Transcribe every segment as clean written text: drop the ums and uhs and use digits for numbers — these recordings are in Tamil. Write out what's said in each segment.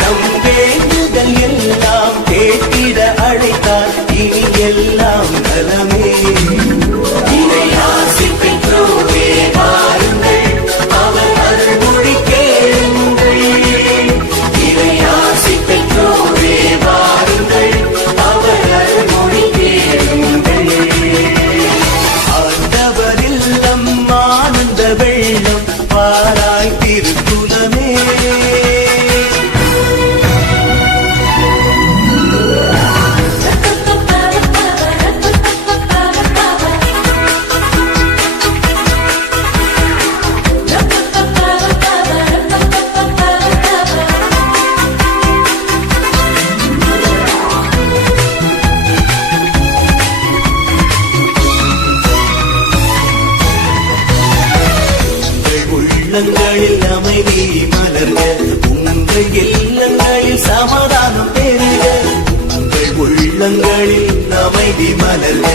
நம் வேண்டுதல் எல்லாம் கேட்டிட அழைத்தார் இனி எல்லாம் நலமே. இறையாசி பெற்றோரே வாருங்கள், அவர் அருள்மொழி கேளுங்கள். இறையாசி பெற்றோரே வாருங்கள், அவர் அருள்மொழி கேளுங்கள். ஆண்டவர் இல்லம் ஆனந்த வெள்ளம் பாராய் திருக்குலமே. உள்ளங்களில் அமைதி மலர்க, உங்கள் இல்லங்களில் சமாதானம் பெறுக. உங்கள் உள்ளங்களில் அமைதி மலர்க,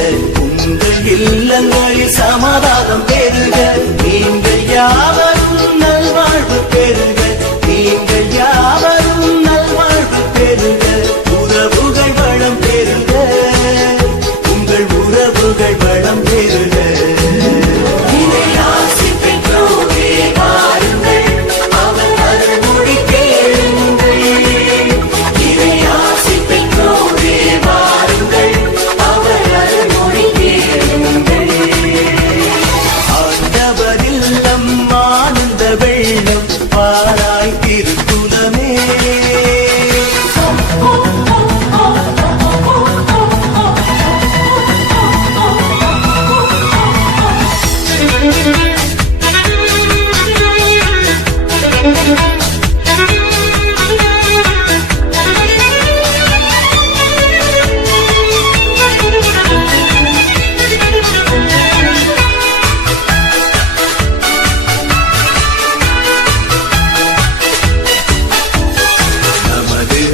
உங்கள் இல்லங்களில் சமாதானம் பெறுக. நீங்கள் யாவரும் நல்வாழ்வு பெறுக, நீங்கள் யாவரும் நல்வாழ்வு பெறுக. உறவுகள் வளம் பெறுக, உங்கள் உறவுகள் வளம் பெறுக. வெள்ளம் பாராய் திருக்குலமே.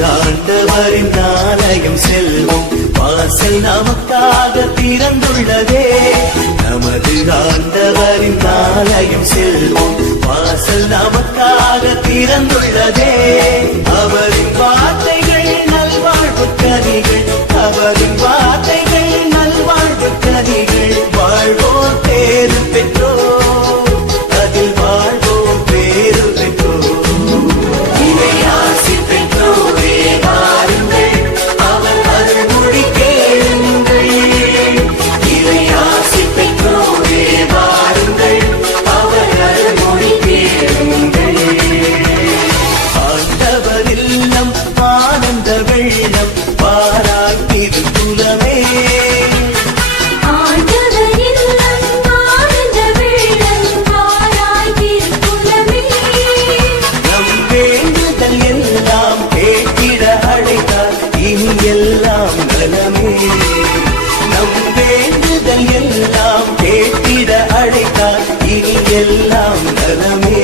ஆண்டவரின் ஆலயம் செல்வோம், வாசல் நமக்காக திறந்துள்ளதே. நமது ஆண்டவரின் ஆலயம் செல்வோம், வாசல் நமக்காக திறந்துள்ளதே. அவரின் வார்த்தைகள் நல்வாழ்வு கனிகள், அவரின் வார்த்தைகள் நல்வாழ்வு கனிகள். வாழ்வோர் பேரு பெற்றோர், அதில் வாழ்வோர் பேரு பெற்றோர். இறையாசி பெற்றோரே வாருங்கள், அவர் அருள்மொழி கேளுங்கள். இறையாசி பெற்றோரே வாருங்கள், அவர் அருள்மொழி கேளுங்கள். ஆண்டவர் இல்லம் ஆனந்த வெள்ளம் பாராய் திருக்குலமே. எல்லாம் நலமே. நம் வேண்டுதல் எல்லாம் கேட்டிட அழைத்தார் இனி எல்லாம் நலமே.